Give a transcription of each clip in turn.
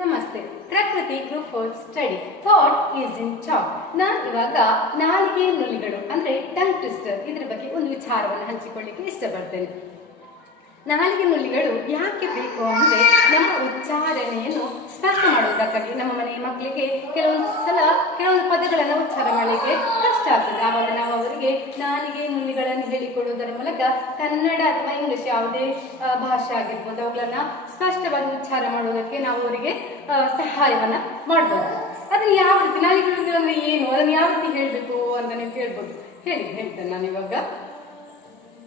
ನಮಸ್ತೆ. ಪ್ರಕೃತಿ group 4 study thought is in talk. ನಾನು ಇವಾಗ ನಾಲಿಗೆ ನುಲಿಗಳು ಅಂದ್ರೆ ಟಂಗ್ ಟ್ವಿಸ್ಟರ್ ಇದ್ರ ಬಗ್ಗೆ ಒಂದು ವಿಚಾರವನ್ನು ಹಂಚಿಕೊಳ್ಳಿಕ್ಕೆ ಇಷ್ಟಪಡ್ತೇನೆ. ನಾಲಿಗೆ ನುಲಿಗಳು ಯಾಕೆ ಬೇಕು ಅಂದ್ರೆ ನಮ್ಮ ಉಚ್ಚಾರಣೆಯನ್ನು ಸ್ಪಷ್ಟ ಮಾಡುವುದಕ್ಕಾಗಿ. ನಮ್ಮ ಮನೆಯ ಮಕ್ಕಳಿಗೆ ಕೆಲವೊಂದು ಪದಗಳನ್ನು ಉಚ್ಚಾರ ಮಾಡಲಿಕ್ಕೆ ಕಷ್ಟ ಆಗ್ತದೆ. ಆವಾಗ ನಾವು ಅವರಿಗೆ ನಾಲಿಗೆ ನುಲಿಗಳನ್ನು ಹೇಳಿಕೊಡುವುದರ ಮೂಲಕ ಕನ್ನಡ ಅಥವಾ ಇಂಗ್ಲಿಷ್ ಯಾವುದೇ ಭಾಷೆ ಆಗಿರ್ಬೋದು ಅವುಗಳನ್ನ ಸ್ಪಷ್ಟವಾಗಿ ಉಚ್ಚಾರ ಮಾಡುವುದಕ್ಕೆ ನಾವು ಅವರಿಗೆ ಸಹಾಯವನ್ನ ಮಾಡಬಹುದು. ಅದನ್ನ ಯಾವ ರೀತಿ ನಾಲಿಗೆ ನುಲಿಗಳು ಅಂದ್ರೆ ಏನು, ಅದನ್ನು ಯಾವ ರೀತಿ ಹೇಳ್ಬೇಕು ಅಂತ ನೀವು ಕೇಳ್ಬೋದು. ಹೇಳ್ತೇನೆ ನಾನು ಇವಾಗ.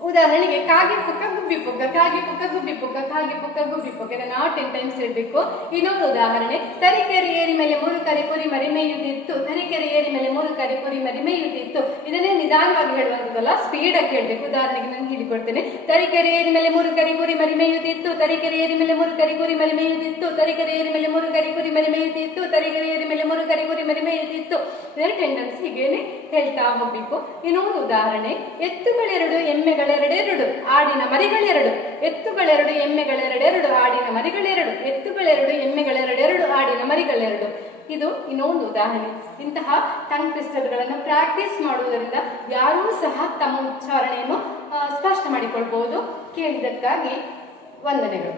ಉದಾಹರಣೆಗೆ ಕಾಗೆ ಪುಕ್ಕ ಗುಬ್ಬಿ ಪುಕ್ಕ, ಕಾಗೆ ಪುಕ್ಕ ಗುಬ್ಬಿ ಪುಕ್ಕ, ಕಾಗೆ ಪುಕ್ಕ ಗುಬ್ಬಿ ಪುಕ್ಕ. ಇದನ್ನ 10 ಟೈಮ್ಸ್ ಹೇಳ್ಬೇಕು. ಇನ್ನೊಂದು ಉದಾಹರಣೆ, ತರೀಕೆರೆ ಏರಿ ಮೇಲೆ 3 ಕರೆ ಕುರಿ ಮರಿ ಮೇಯುತ್ತಿತ್ತು, ತರೀಕೆರೆ ಏರಿ ಮೇಲೆ 3 ಕರೆ ಕುರಿ ಮರಿ ಮೇಯುತ್ತಿತ್ತು. ಇದನ್ನೇ ನಿಧಾನವಾಗಿ ಹೇಳುವಂತದಲ್ಲ, ಸ್ಪೀಡ್ ಆಗಿ ಹೇಳ್ಬೇಕು. ಉದಾಹರಣೆಗೆ ನಾನು ಹೇಳಿಕೊಡ್ತೇನೆ. ತರೀಕೆರೆ ಏರಿ ಮೇಲೆ 3 ಕರೆ ಕುರಿ ಮರಿ ಮೇಯುತ್ತಿತ್ತು, ತರೀಕೆರೆ ಏರಿ ಮೇಲೆ 3 ಕರೆ ಕುರಿ ಮರಿ ಮೇಯುತ್ತಿತ್ತು, ತರೀಕೆರೆ ಏರಿ ಮೇಲೆ 3 ಕರೆ ಕುರಿ ಮರಿ ಮೇಯುತ್ತಿತ್ತು, ತರೀಕೆರೆ ಏರಿ ಮೇಲೆ 3 ಕರೆ ಕುರಿ ಮರಿ ಮೇಯುತ್ತಿತ್ತು. ಇದರ ಟೆಂಡೆನ್ಸಿ ಹೀಗೇನೆ ಹೇಳ್ತಾ ಹೋಗ್ಬೇಕು. ಇನ್ನೊಂದು ಉದಾಹರಣೆ, ಎತ್ತುಗಳೆರಡು ಎಮ್ಮೆಗಳೆರಡೆರಡು ಆಡಿನ ಮರಿಗಳೆರಡು, ಎತ್ತುಗಳೆರಡು ಎಮ್ಮೆಗಳೆರಡೆರಡು ಆಡಿನ ಮರಿಗಳೆರಡು, ಎತ್ತುಗಳೆರಡು ಎಮ್ಮೆಗಳೆರಡೆರಡು ಆಡಿನ ಮರಿಗಳೆರಡು. ಇದು ಇನ್ನೊಂದು ಉದಾಹರಣೆ. ಇಂತಹ ಟಂಗ್ ಟ್ವಿಸ್ಟರ್ಗಳನ್ನು ಪ್ರಾಕ್ಟೀಸ್ ಮಾಡುವುದರಿಂದ ಯಾರೂ ಸಹ ತಮ್ಮ ಉಚ್ಚಾರಣೆಯನ್ನು ಸ್ಪಷ್ಟ ಮಾಡಿಕೊಳ್ಬಹುದು. ಕೇಳಿದ್ದಕ್ಕಾಗಿ ವಂದನೆಗಳು.